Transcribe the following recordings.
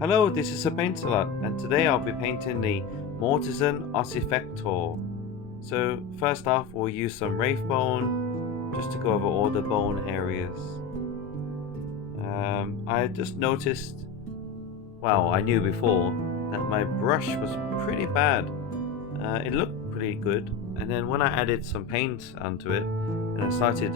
Hello, this is a Paint-A-Lot, and today I'll be painting the Mortisan Ossifector. So first off, we'll use some Wraithbone just to go over all the bone areas. I just noticed, well, I knew before that my brush was pretty bad. It looked pretty good, and then when I added some paint onto it and I started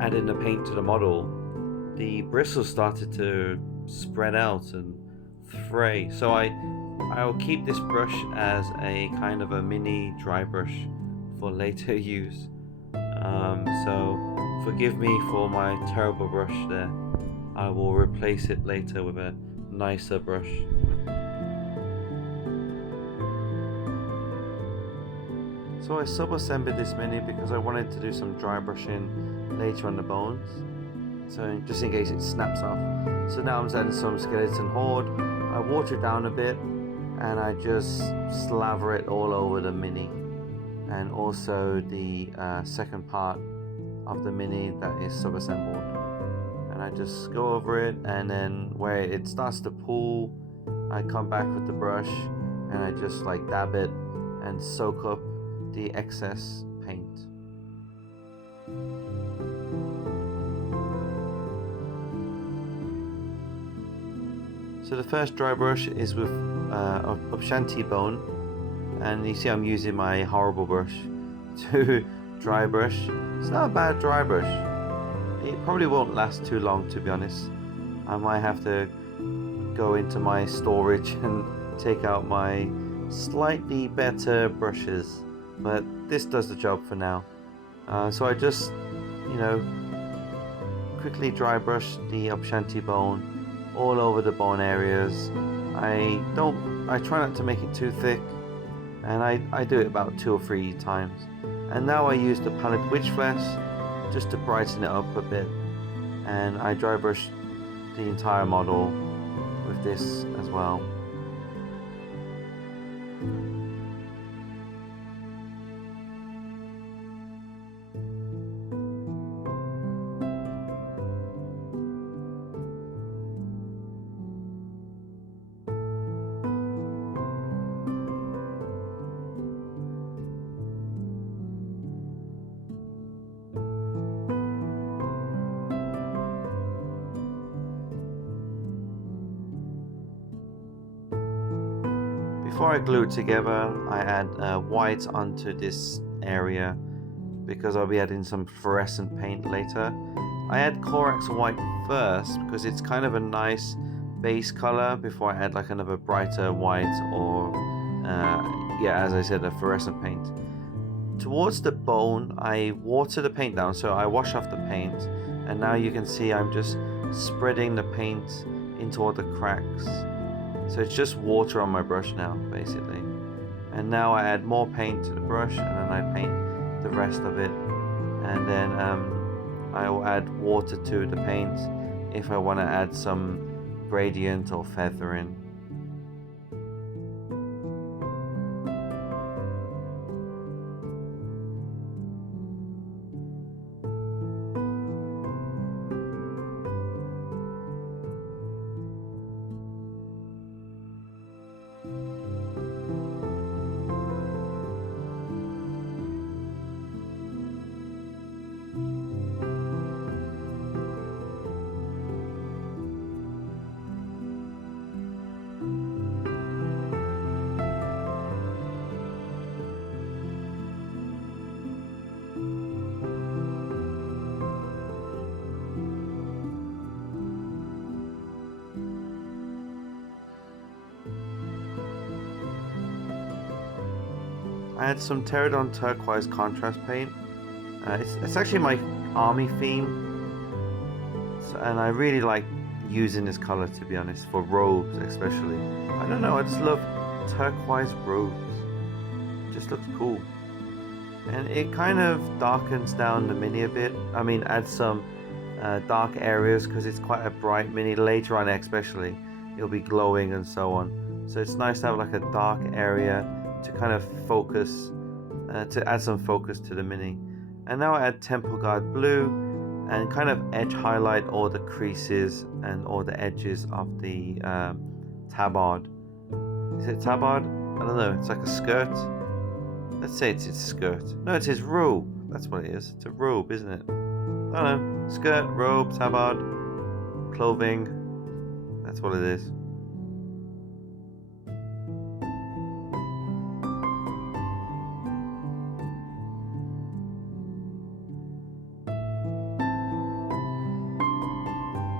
adding the paint to the model, the bristles started to spread out and fray. So I'll keep this brush as a kind of a mini dry brush for later use. So forgive me for my terrible brush there. I will replace it later with a nicer brush. So I sub-assembled this mini because I wanted to do some dry brushing later on the bones, so just in case it snaps off. So now I'm adding some skeleton horde. I water it down a bit and I just slather it all over the mini, and also the second part of the mini that is sub-assembled, and I just go over it, and then where it starts to pull, I come back with the brush and I just like dab it and soak up the excess paint. So the first dry brush is with Ubshanti bone, and you see I'm using my horrible brush to dry brush. It's not a bad dry brush. It probably won't last too long, to be honest. I might have to go into my storage and take out my slightly better brushes, but this does the job for now. So I just, quickly dry brush the Ubshanti bone all over the bone areas. I try not to make it too thick, and I do it about 2 or 3 times. And now I use the Pallid witch flesh just to brighten it up a bit, and I dry brush the entire model with this as well. Before I glue it together, I add white onto this area because I'll be adding some fluorescent paint later. I add Corax white first because it's kind of a nice base color before I add like another brighter white or, as I said, a fluorescent paint. Towards the bone, I water the paint down, so I wash off the paint, and now you can see I'm just spreading the paint into all the cracks. So it's just water on my brush now, basically. And now I add more paint to the brush, and then I paint the rest of it. And then I will add water to the paint if I want to add some gradient or feathering. I had some Pterodon turquoise contrast paint. It's actually my army theme, and I really like using this color, to be honest, for robes especially. I don't know, I just love turquoise robes. It just looks cool, and it kind of darkens down the mini a bit. I mean, adds some dark areas because it's quite a bright mini. Later on especially, it'll be glowing and so on. So it's nice to have like a dark area to kind of focus, to add some focus to the mini. And now I add Temple Guard Blue and kind of edge highlight all the creases and all the edges of the tabard. Is it tabard? I don't know. It's like a skirt. Let's say it's his skirt. No, it's his robe. That's what it is. It's a robe, isn't it? I don't know. Skirt, robe, tabard, clothing. That's what it is.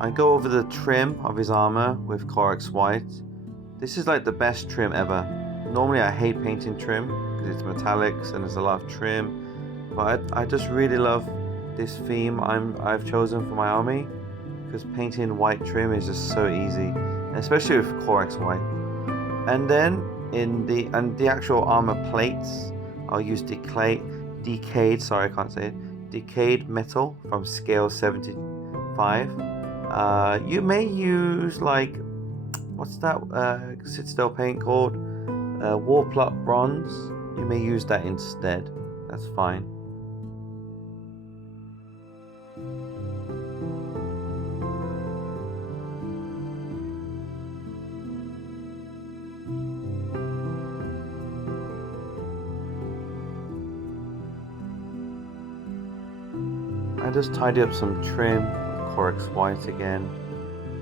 I go over the trim of his armor with Corax white. This is like the best trim ever. Normally I hate painting trim because it's metallics and there's a lot of trim, but I just really love this theme I've chosen for my army, because painting white trim is just so easy, especially with Corax white. And then in the actual armor plates, I'll use decayed. Sorry, I can't say it. Decayed metal from scale 75. You may use like, what's that Citadel paint called? Warplot bronze. You may use that instead. That's fine. I just tidy up some trim, Corax white again,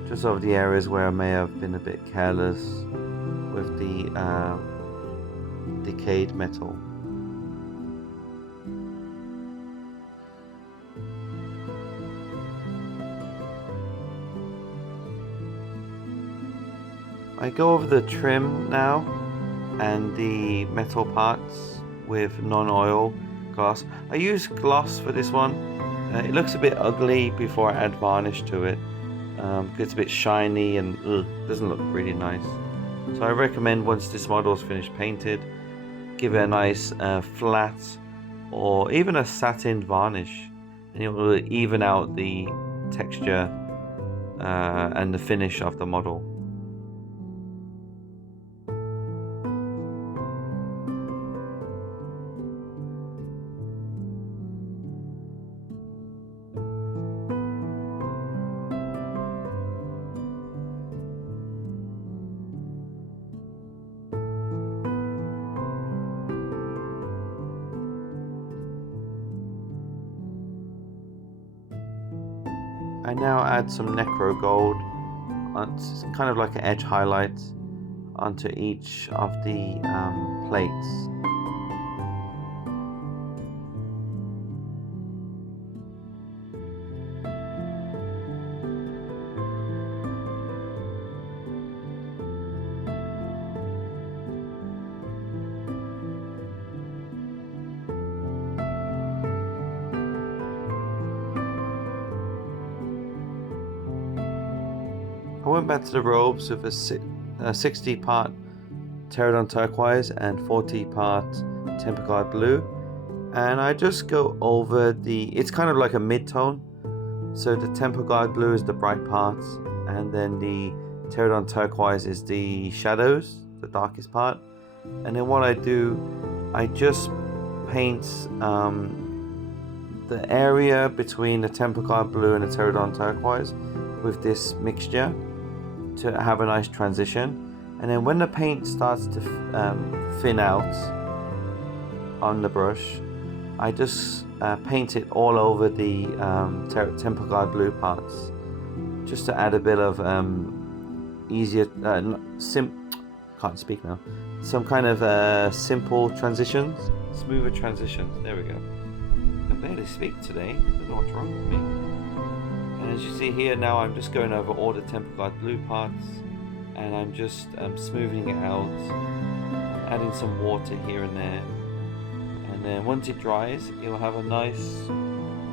just over the areas where I may have been a bit careless with the decayed metal. I go over the trim now and the metal parts with non-oil gloss. I use gloss for this one. It looks a bit ugly before I add varnish to it. It's a bit shiny and doesn't look really nice. So I recommend once this model is finished painted, give it a nice flat or even a satin varnish, and it will even out the texture and the finish of the model. I now add some Necro gold, it's kind of like an edge highlight, onto each of the plates. I went back to the robes with a 60 part Pterodon turquoise and 40 part Temper Guard blue, and I just go over it's kind of like a mid-tone, so the Temper Guard blue is the bright parts, and then the Pterodon turquoise is the shadows, the darkest part. And then what I do, I just paint the area between the Temper Guard blue and the Pterodon turquoise with this mixture to have a nice transition. And then when the paint starts to thin out on the brush, I just paint it all over the Temper Guard blue parts, just to add a bit of easier, can't speak now, some kind of simple transitions, smoother transitions. There we go. I can barely speak today. I don't know what's wrong with me. And as you see here now, I'm just going over all the Temper Guard blue parts, and I'm just smoothing it out, adding some water here and there. And then once it dries, it will have a nice,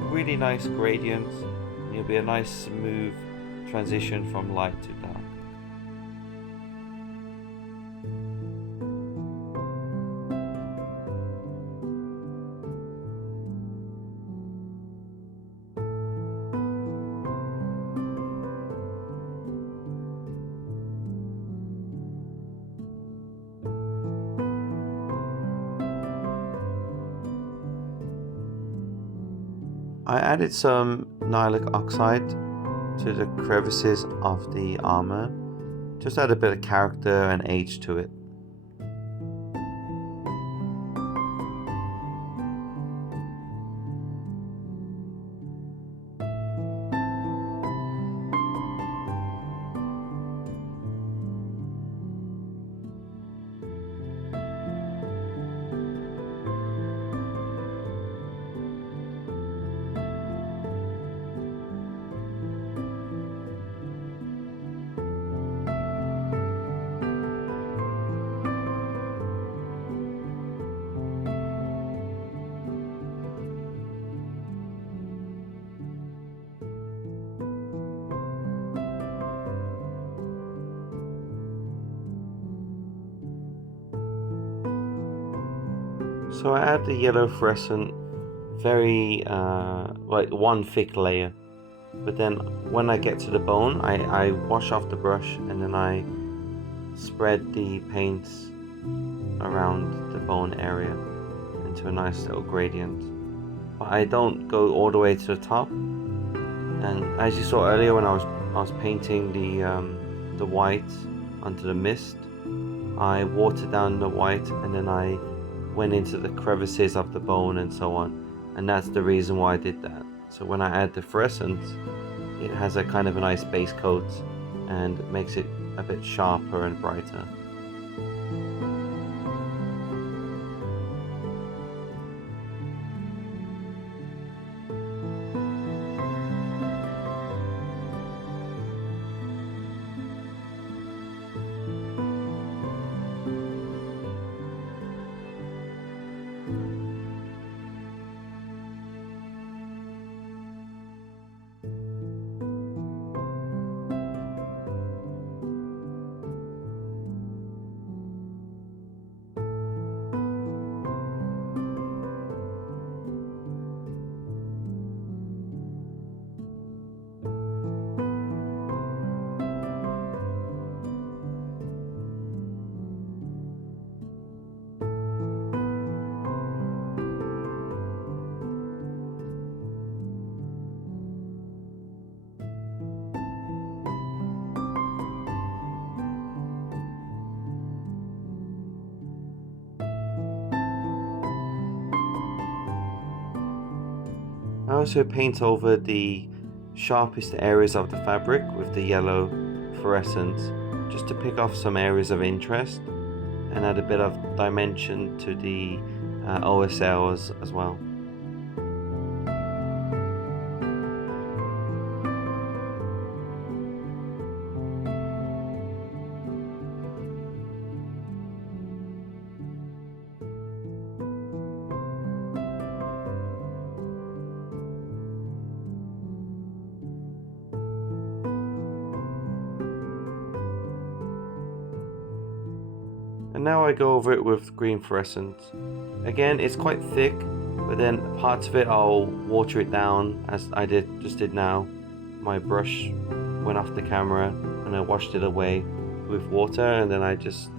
really nice gradient, and it'll be a nice smooth transition from light to dark. I added some Nihilic Oxide to the crevices of the armor, Just add a bit of character and age to it. So I add the yellow fluorescent, very like one thick layer, but then when I get to the bone, I wash off the brush and then I spread the paints around the bone area into a nice little gradient. But I don't go all the way to the top. And as you saw earlier when I was painting the white onto the mist, I watered down the white and then I went into the crevices of the bone and so on, and that's the reason why I did that. So when I add the fluorescent, it has a kind of a nice base coat and makes it a bit sharper and brighter. I also paint over the sharpest areas of the fabric with the yellow fluorescent, just to pick off some areas of interest and add a bit of dimension to the OSLs as well. And now I go over it with green fluorescent. Again, it's quite thick, but then parts of it I'll water it down as I just did now. My brush went off the camera and I washed it away with water, and then I just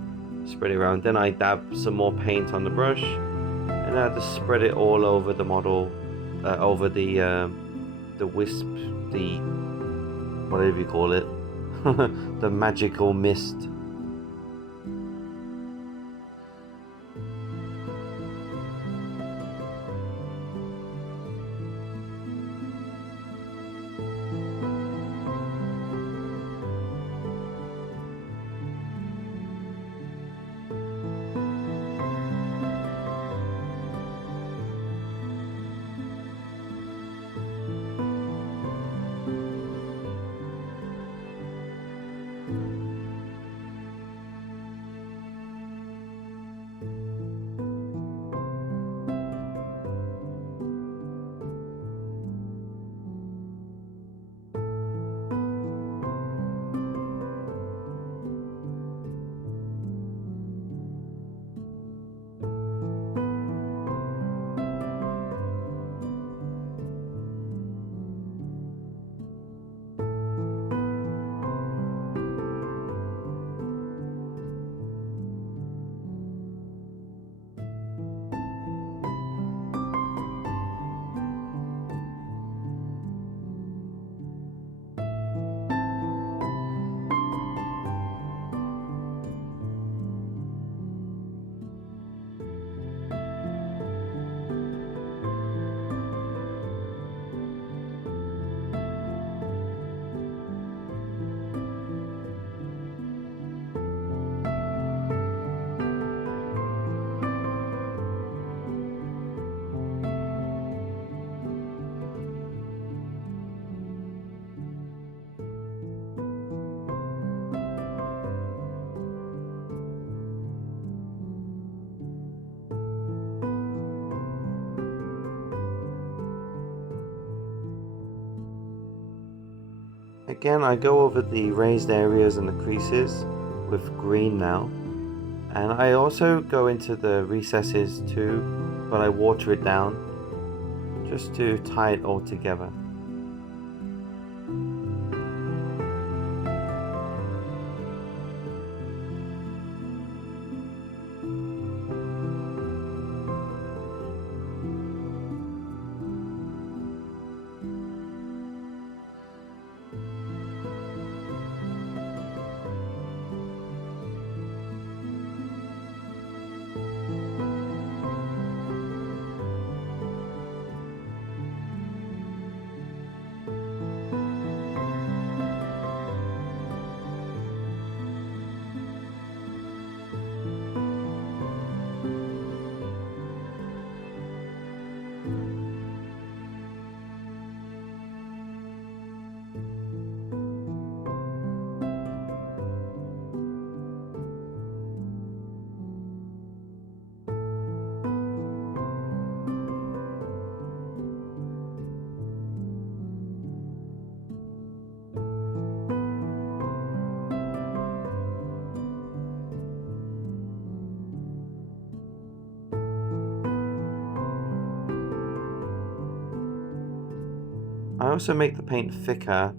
spread it around. Then I dab some more paint on the brush and I just spread it all over the model, over the wisp, the whatever you call it, the magical mist. Again, I go over the raised areas and the creases with green now. And I also go into the recesses too, but I water it down just to tie it all together. I also make the paint thicker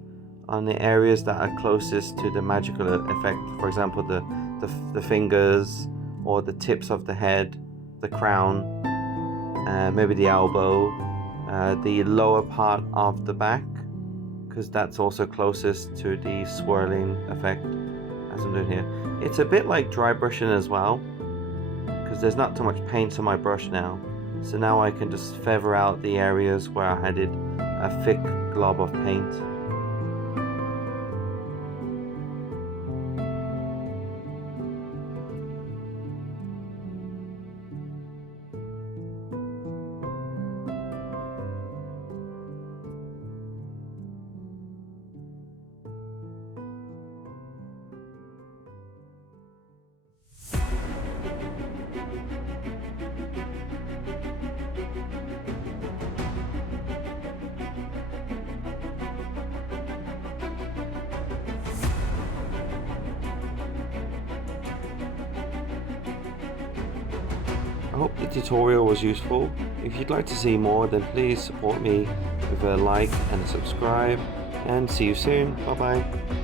on the areas that are closest to the magical effect. For example, the fingers, or the tips of the head, the crown, maybe the elbow, the lower part of the back, because that's also closest to the swirling effect, as I'm doing here. It's a bit like dry brushing as well, because there's not too much paint on my brush now. So now I can just feather out the areas where I added a thick glob of paint. I hope the tutorial was useful. If you'd like to see more, then please support me with a like and a subscribe, and see you soon. Bye bye.